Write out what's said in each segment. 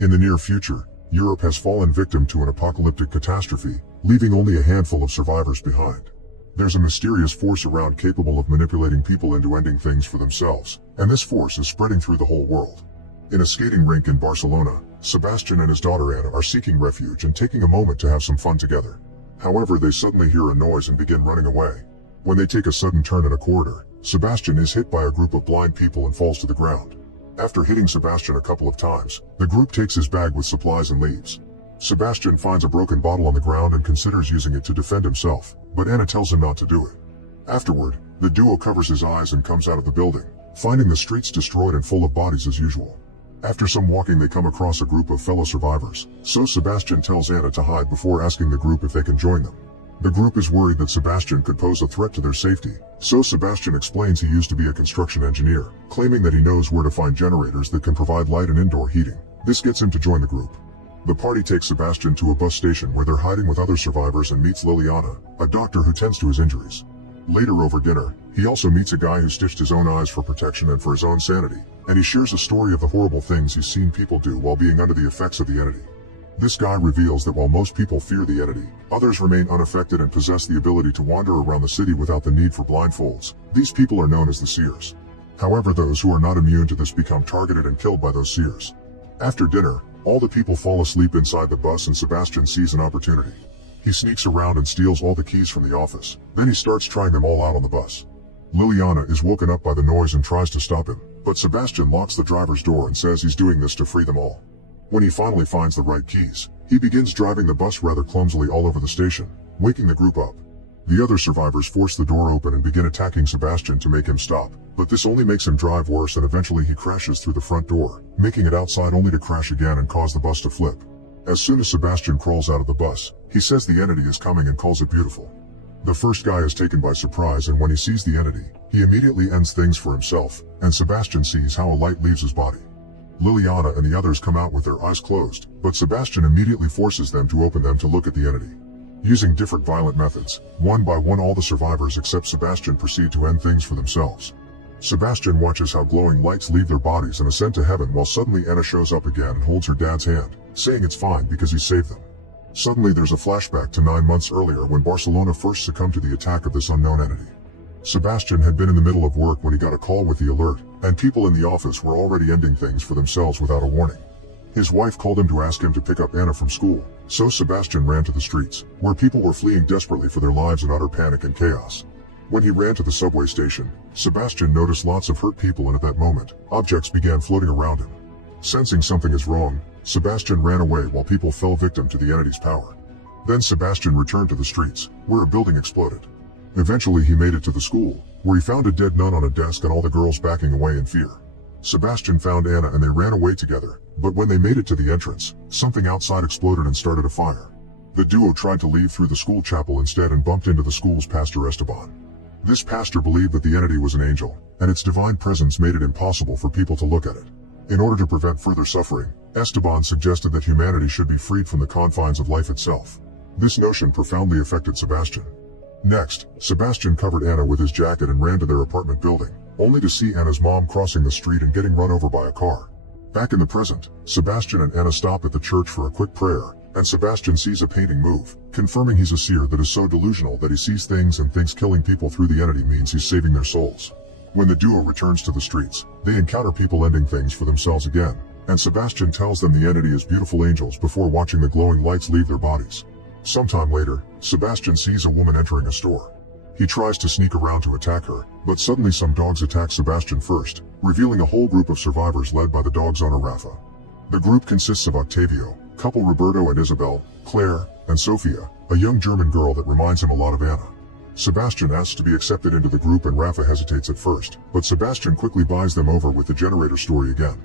In the near future, Europe has fallen victim to an apocalyptic catastrophe, leaving only a handful of survivors behind. There's a mysterious force around capable of manipulating people into ending things for themselves, and this force is spreading through the whole world. In a skating rink in Barcelona, Sebastian and his daughter Anna are seeking refuge and taking a moment to have some fun together. However, they suddenly hear a noise and begin running away. When they take a sudden turn in a corridor, Sebastian is hit by a group of blind people and falls to the ground. After hitting Sebastian a couple of times, the group takes his bag with supplies and leaves. Sebastian finds a broken bottle on the ground and considers using it to defend himself, but Anna tells him not to do it. Afterward, the duo covers his eyes and comes out of the building, finding the streets destroyed and full of bodies as usual. After some walking, they come across a group of fellow survivors, so Sebastian tells Anna to hide before asking the group if they can join them. The group is worried that Sebastian could pose a threat to their safety, so Sebastian explains he used to be a construction engineer, claiming that he knows where to find generators that can provide light and indoor heating. This gets him to join the group. The party takes Sebastian to a bus station where they're hiding with other survivors and meets Liliana, a doctor who tends to his injuries. Later over dinner, he also meets a guy who stitched his own eyes for protection and for his own sanity, and he shares a story of the horrible things he's seen people do while being under the effects of the entity. This guy reveals that while most people fear the entity, others remain unaffected and possess the ability to wander around the city without the need for blindfolds. These people are known as the seers. However, those who are not immune to this become targeted and killed by those seers. After dinner, all the people fall asleep inside the bus and Sebastian sees an opportunity. He sneaks around and steals all the keys from the office, then he starts trying them all out on the bus. Liliana is woken up by the noise and tries to stop him, but Sebastian locks the driver's door and says he's doing this to free them all. When he finally finds the right keys, he begins driving the bus rather clumsily all over the station, waking the group up. The other survivors force the door open and begin attacking Sebastian to make him stop, but this only makes him drive worse and eventually he crashes through the front door, making it outside only to crash again and cause the bus to flip. As soon as Sebastian crawls out of the bus, he says the entity is coming and calls it beautiful. The first guy is taken by surprise, and when he sees the entity, he immediately ends things for himself, and Sebastian sees how a light leaves his body. Liliana and the others come out with their eyes closed, but Sebastian immediately forces them to open them to look at the entity. Using different violent methods, one by one all the survivors except Sebastian proceed to end things for themselves. Sebastian watches how glowing lights leave their bodies and ascend to heaven while suddenly Anna shows up again and holds her dad's hand, saying it's fine because he saved them. Suddenly there's a flashback to 9 months earlier when Barcelona first succumbed to the attack of this unknown entity. Sebastian had been in the middle of work when he got a call with the alert, and people in the office were already ending things for themselves without a warning. His wife called him to ask him to pick up Anna from school, so Sebastian ran to the streets, where people were fleeing desperately for their lives in utter panic and chaos. When he ran to the subway station, Sebastian noticed lots of hurt people, and at that moment, objects began floating around him. Sensing something is wrong, Sebastian ran away while people fell victim to the entity's power. Then Sebastian returned to the streets, where a building exploded. Eventually he made it to the school, where he found a dead nun on a desk and all the girls backing away in fear. Sebastian found Anna and they ran away together, but when they made it to the entrance, something outside exploded and started a fire. The duo tried to leave through the school chapel instead and bumped into the school's pastor Esteban. This pastor believed that the entity was an angel, and its divine presence made it impossible for people to look at it. In order to prevent further suffering, Esteban suggested that humanity should be freed from the confines of life itself. This notion profoundly affected Sebastian. Next, Sebastian covered Anna with his jacket and ran to their apartment building, only to see Anna's mom crossing the street and getting run over by a car. Back in the present, Sebastian and Anna stop at the church for a quick prayer, and Sebastian sees a painting move, confirming he's a seer that is so delusional that he sees things and thinks killing people through the entity means he's saving their souls. When the duo returns to the streets, they encounter people ending things for themselves again, and Sebastian tells them the entity is beautiful angels before watching the glowing lights leave their bodies. Sometime later, Sebastian sees a woman entering a store. He tries to sneak around to attack her, but suddenly some dogs attack Sebastian first, revealing a whole group of survivors led by the dog's owner Rafa. The group consists of Octavio, couple Roberto and Isabel, Claire, and Sofia, a young German girl that reminds him a lot of Anna. Sebastian asks to be accepted into the group and Rafa hesitates at first, but Sebastian quickly buys them over with the generator story again.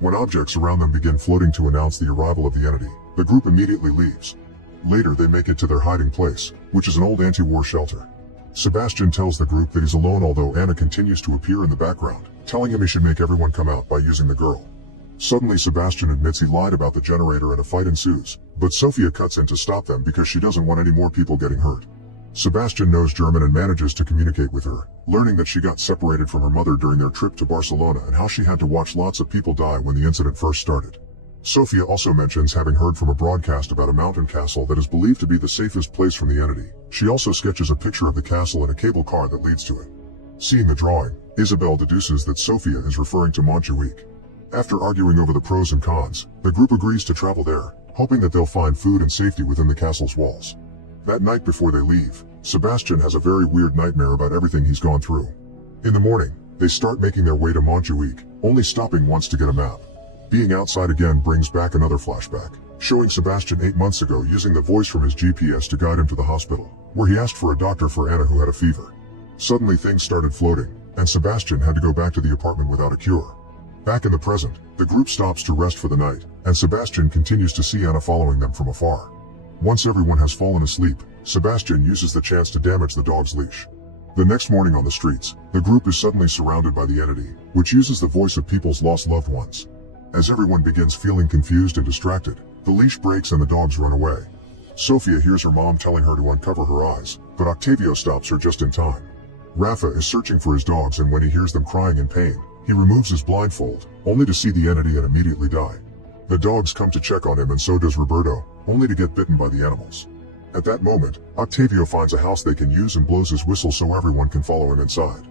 When objects around them begin floating to announce the arrival of the entity, the group immediately leaves. Later they make it to their hiding place, which is an old anti-war shelter. Sebastian tells the group that he's alone, although Anna continues to appear in the background, telling him he should make everyone come out by using the girl. Suddenly Sebastian admits he lied about the generator and a fight ensues, but Sofia cuts in to stop them because she doesn't want any more people getting hurt. Sebastian knows German and manages to communicate with her, learning that she got separated from her mother during their trip to Barcelona and how she had to watch lots of people die when the incident first started. Sophia also mentions having heard from a broadcast about a mountain castle that is believed to be the safest place from the entity. She also sketches a picture of the castle and a cable car that leads to it. Seeing the drawing, Isabel deduces that Sophia is referring to Montjuic. After arguing over the pros and cons, the group agrees to travel there, hoping that they'll find food and safety within the castle's walls. That night before they leave, Sebastian has a very weird nightmare about everything he's gone through. In the morning, they start making their way to Montjuic, only stopping once to get a map. Being outside again brings back another flashback, showing Sebastian 8 months ago using the voice from his GPS to guide him to the hospital, where he asked for a doctor for Anna who had a fever. Suddenly things started floating, and Sebastian had to go back to the apartment without a cure. Back in the present, the group stops to rest for the night, and Sebastian continues to see Anna following them from afar. Once everyone has fallen asleep, Sebastian uses the chance to damage the dog's leash. The next morning on the streets, the group is suddenly surrounded by the entity, which uses the voice of people's lost loved ones. As everyone begins feeling confused and distracted, the leash breaks and the dogs run away. Sophia hears her mom telling her to uncover her eyes, but Octavio stops her just in time. Rafa is searching for his dogs, and when he hears them crying in pain, he removes his blindfold, only to see the entity and immediately die. The dogs come to check on him, and so does Roberto, only to get bitten by the animals. At that moment, Octavio finds a house they can use and blows his whistle so everyone can follow him inside.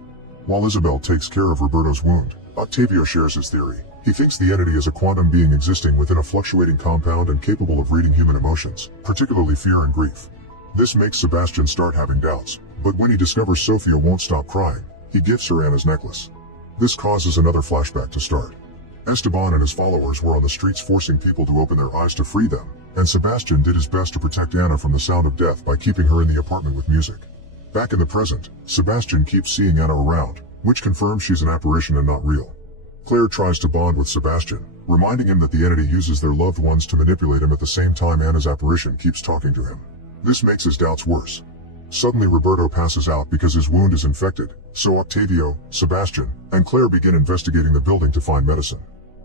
While Isabel takes care of Roberto's wound, Octavio shares his theory. He thinks the entity is a quantum being existing within a fluctuating compound and capable of reading human emotions, particularly fear and grief. This makes Sebastian start having doubts, but when he discovers Sophia won't stop crying, he gives her Anna's necklace. This causes another flashback to start. Esteban and his followers were on the streets forcing people to open their eyes to free them, and Sebastian did his best to protect Anna from the sound of death by keeping her in the apartment with music. Back in the present, Sebastian keeps seeing Anna around, which confirms she's an apparition and not real. Claire tries to bond with Sebastian, reminding him that the entity uses their loved ones to manipulate him. At the same time, Anna's apparition keeps talking to him. This makes his doubts worse. Suddenly Roberto passes out because his wound is infected, so Octavio, Sebastian, and Claire begin investigating the building to find medicine.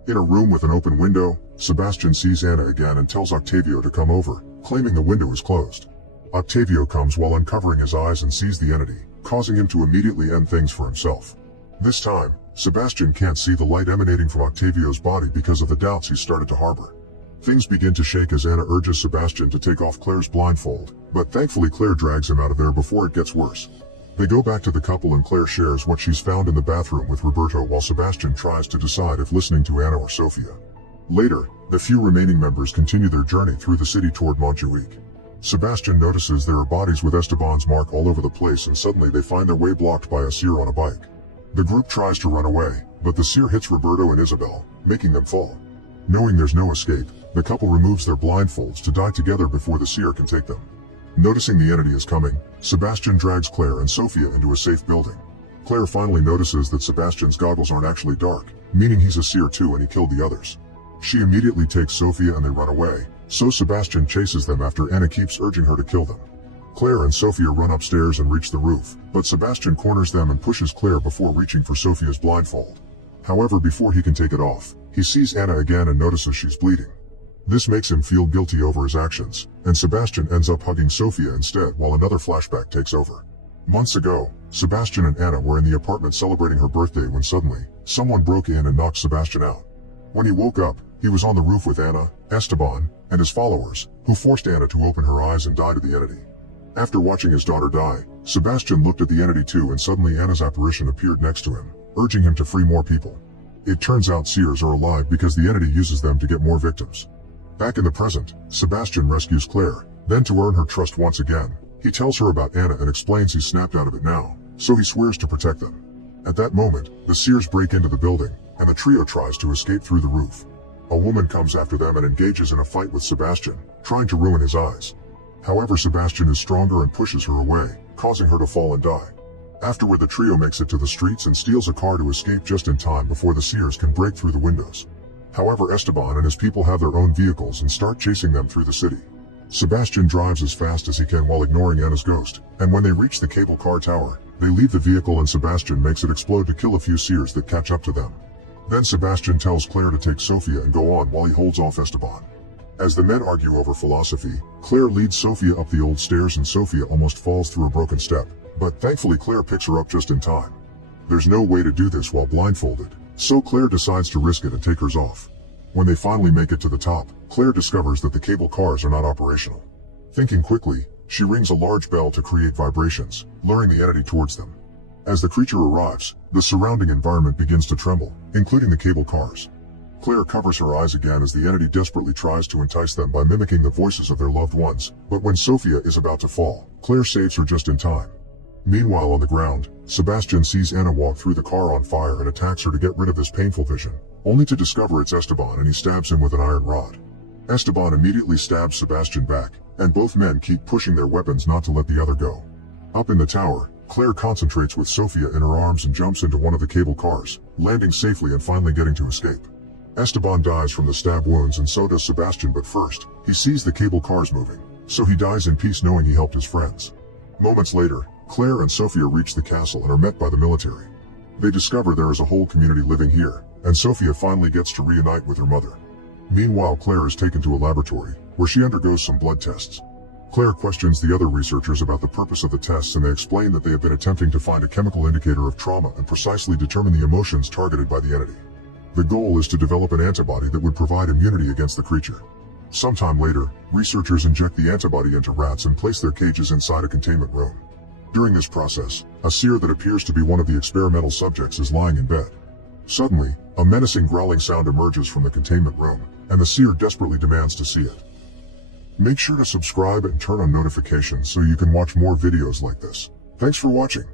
In a room with an open window, Sebastian sees Anna again and tells Octavio to come over, claiming the window is closed. Octavio comes while uncovering his eyes and sees the entity, causing him to immediately end things for himself. This time, Sebastian can't see the light emanating from Octavio's body because of the doubts he started to harbor. Things begin to shake as Anna urges Sebastian to take off Claire's blindfold, but thankfully Claire drags him out of there before it gets worse. They go back to the couple and Claire shares what she's found in the bathroom with Roberto while Sebastian tries to decide if listening to Anna or Sophia. Later, the few remaining members continue their journey through the city toward Montjuic. Sebastian notices there are bodies with Esteban's mark all over the place, and suddenly they find their way blocked by a seer on a bike. The group tries to run away, but the seer hits Roberto and Isabel, making them fall. Knowing there's no escape, the couple removes their blindfolds to die together before the seer can take them. Noticing the entity is coming, Sebastian drags Claire and Sophia into a safe building. Claire finally notices that Sebastian's goggles aren't actually dark, meaning he's a seer too and he killed the others. She immediately takes Sophia and they run away, so Sebastian chases them after Anna keeps urging her to kill them. Claire and Sophia run upstairs and reach the roof, but Sebastian corners them and pushes Claire before reaching for Sophia's blindfold. However, before he can take it off, he sees Anna again and notices she's bleeding. This makes him feel guilty over his actions, and Sebastian ends up hugging Sophia instead while another flashback takes over. Months ago, Sebastian and Anna were in the apartment celebrating her birthday when suddenly, someone broke in and knocked Sebastian out. When he woke up, he was on the roof with Anna, Esteban, and his followers, who forced Anna to open her eyes and die to the entity. After watching his daughter die, Sebastian looked at the entity too, and suddenly Anna's apparition appeared next to him, urging him to free more people. It turns out seers are alive because the entity uses them to get more victims. Back in the present, Sebastian rescues Claire, then to earn her trust once again, he tells her about Anna and explains he's snapped out of it now, so he swears to protect them. At that moment, the seers break into the building, and the trio tries to escape through the roof. A woman comes after them and engages in a fight with Sebastian, trying to ruin his eyes. However, Sebastian is stronger and pushes her away, causing her to fall and die. Afterward, the trio makes it to the streets and steals a car to escape just in time before the seers can break through the windows. However, Esteban and his people have their own vehicles and start chasing them through the city. Sebastian drives as fast as he can while ignoring Anna's ghost, and when they reach the cable car tower, they leave the vehicle and Sebastian makes it explode to kill a few seers that catch up to them. Then Sebastian tells Claire to take Sophia and go on while he holds off Esteban. As the men argue over philosophy, Claire leads Sophia up the old stairs and Sophia almost falls through a broken step, but thankfully Claire picks her up just in time. There's no way to do this while blindfolded, so Claire decides to risk it and take hers off. When they finally make it to the top, Claire discovers that the cable cars are not operational. Thinking quickly, she rings a large bell to create vibrations, luring the entity towards them. As the creature arrives, the surrounding environment begins to tremble, including the cable cars. Claire covers her eyes again as the entity desperately tries to entice them by mimicking the voices of their loved ones, but when Sophia is about to fall, Claire saves her just in time. Meanwhile on the ground, Sebastian sees Anna walk through the car on fire and attacks her to get rid of this painful vision, only to discover it's Esteban and he stabs him with an iron rod. Esteban immediately stabs Sebastian back, and both men keep pushing their weapons not to let the other go. Up in the tower, Claire concentrates with Sophia in her arms and jumps into one of the cable cars, landing safely and finally getting to escape. Esteban dies from the stab wounds and so does Sebastian, but first, he sees the cable cars moving, so he dies in peace knowing he helped his friends. Moments later, Claire and Sophia reach the castle and are met by the military. They discover there is a whole community living here, and Sophia finally gets to reunite with her mother. Meanwhile, Claire is taken to a laboratory, where she undergoes some blood tests. Claire questions the other researchers about the purpose of the tests and they explain that they have been attempting to find a chemical indicator of trauma and precisely determine the emotions targeted by the entity. The goal is to develop an antibody that would provide immunity against the creature. Sometime later, researchers inject the antibody into rats and place their cages inside a containment room. During this process, a seer that appears to be one of the experimental subjects is lying in bed. Suddenly, a menacing growling sound emerges from the containment room, and the seer desperately demands to see it. Make sure to subscribe and turn on notifications so you can watch more videos like this. Thanks for watching.